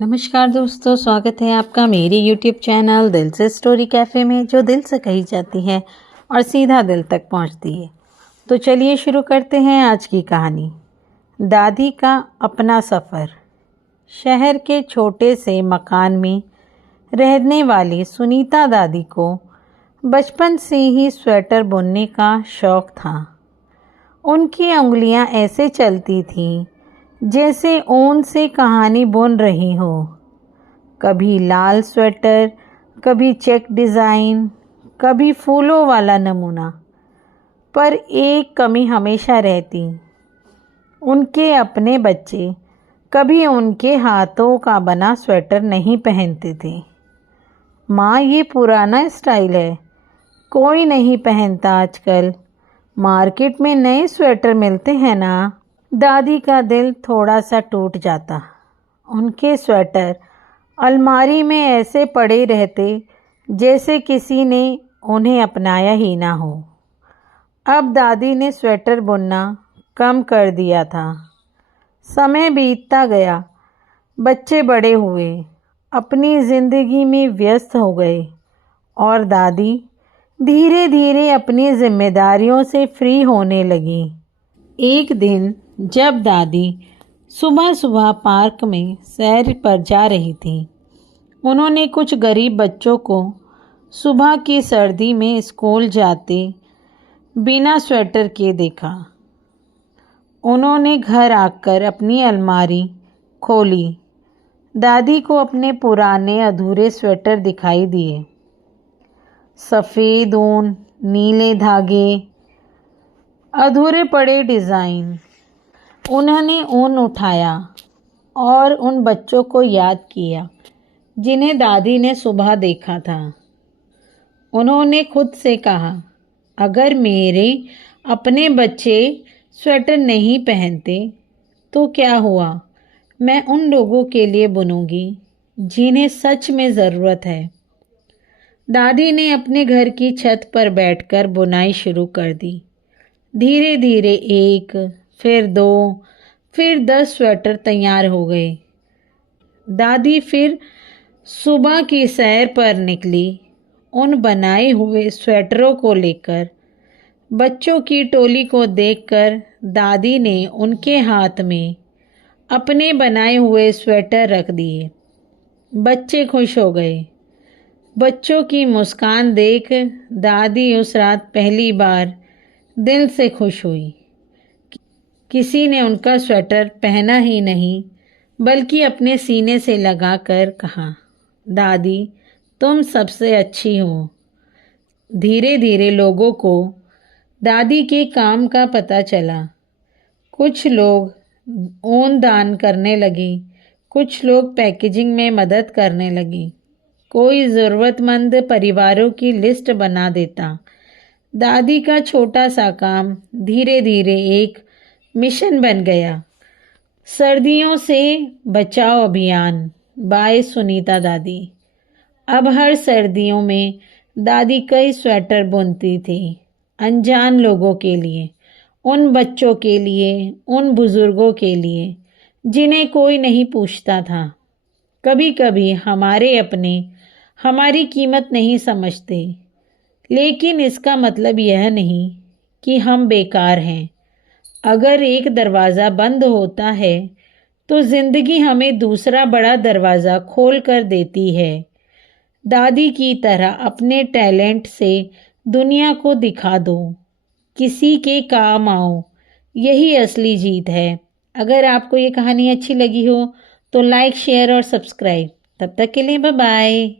नमस्कार दोस्तों, स्वागत है आपका मेरे YouTube चैनल दिल से स्टोरी कैफ़े में, जो दिल से कही जाती है और सीधा दिल तक पहुंचती है। तो चलिए शुरू करते हैं आज की कहानी। दादी का अपना सफ़र। शहर के छोटे से मकान में रहने वाली सुनीता दादी को बचपन से ही स्वेटर बुनने का शौक़ था। उनकी उंगलियां ऐसे चलती थीं जैसे ऊन से कहानी बुन रही हो। कभी लाल स्वेटर, कभी चेक डिज़ाइन, कभी फूलों वाला नमूना। पर एक कमी हमेशा रहती, उनके अपने बच्चे कभी उनके हाथों का बना स्वेटर नहीं पहनते थे। माँ, ये पुराना स्टाइल है, कोई नहीं पहनता आजकल। मार्केट में नए स्वेटर मिलते हैं ना। दादी का दिल थोड़ा सा टूट जाता। उनके स्वेटर अलमारी में ऐसे पड़े रहते जैसे किसी ने उन्हें अपनाया ही ना हो। अब दादी ने स्वेटर बुनना कम कर दिया था। समय बीतता गया, बच्चे बड़े हुए, अपनी ज़िंदगी में व्यस्त हो गए और दादी धीरे धीरे अपनी जिम्मेदारियों से फ्री होने लगी। एक दिन जब दादी सुबह सुबह पार्क में सैर पर जा रही थी, उन्होंने कुछ गरीब बच्चों को सुबह की सर्दी में स्कूल जाते बिना स्वेटर के देखा। उन्होंने घर आकर अपनी अलमारी खोली। दादी को अपने पुराने अधूरे स्वेटर दिखाई दिए। सफ़ेद ऊन, नीले धागे, अधूरे पड़े डिज़ाइन। उन्होंने ऊन उठाया और उन बच्चों को याद किया जिन्हें दादी ने सुबह देखा था। उन्होंने खुद से कहा, अगर मेरे अपने बच्चे स्वेटर नहीं पहनते तो क्या हुआ। मैं उन लोगों के लिए बुनूंगी जिन्हें सच में ज़रूरत है। दादी ने अपने घर की छत पर बैठकर बुनाई शुरू कर दी। धीरे धीरे 1, फिर 2, फिर 10 स्वेटर तैयार हो गए। दादी फिर सुबह की सैर पर निकली, उन बनाए हुए स्वेटरों को लेकर। बच्चों की टोली को देखकर दादी ने उनके हाथ में अपने बनाए हुए स्वेटर रख दिए। बच्चे खुश हो गए। बच्चों की मुस्कान देख दादी उस रात पहली बार दिल से खुश हुई। किसी ने उनका स्वेटर पहना ही नहीं, बल्कि अपने सीने से लगाकर कहा, दादी तुम सबसे अच्छी हो। धीरे धीरे लोगों को दादी के काम का पता चला। कुछ लोग ऊन दान करने लगे, कुछ लोग पैकेजिंग में मदद करने लगे, कोई ज़रूरतमंद परिवारों की लिस्ट बना देता। दादी का छोटा सा काम धीरे धीरे एक मिशन बन गया। सर्दियों से बचाओ अभियान बाय सुनीता दादी। अब हर सर्दियों में दादी कई स्वेटर बुनती थी, अनजान लोगों के लिए, उन बच्चों के लिए, उन बुजुर्गों के लिए जिन्हें कोई नहीं पूछता था। कभी कभी हमारे अपने हमारी कीमत नहीं समझते, लेकिन इसका मतलब यह नहीं कि हम बेकार हैं। अगर एक दरवाज़ा बंद होता है तो ज़िंदगी हमें दूसरा बड़ा दरवाज़ा खोल कर देती है। दादी की तरह अपने टैलेंट से दुनिया को दिखा दो, किसी के काम आओ, यही असली जीत है। अगर आपको ये कहानी अच्छी लगी हो तो लाइक, शेयर और सब्सक्राइब। तब तक के लिए बाय बाय।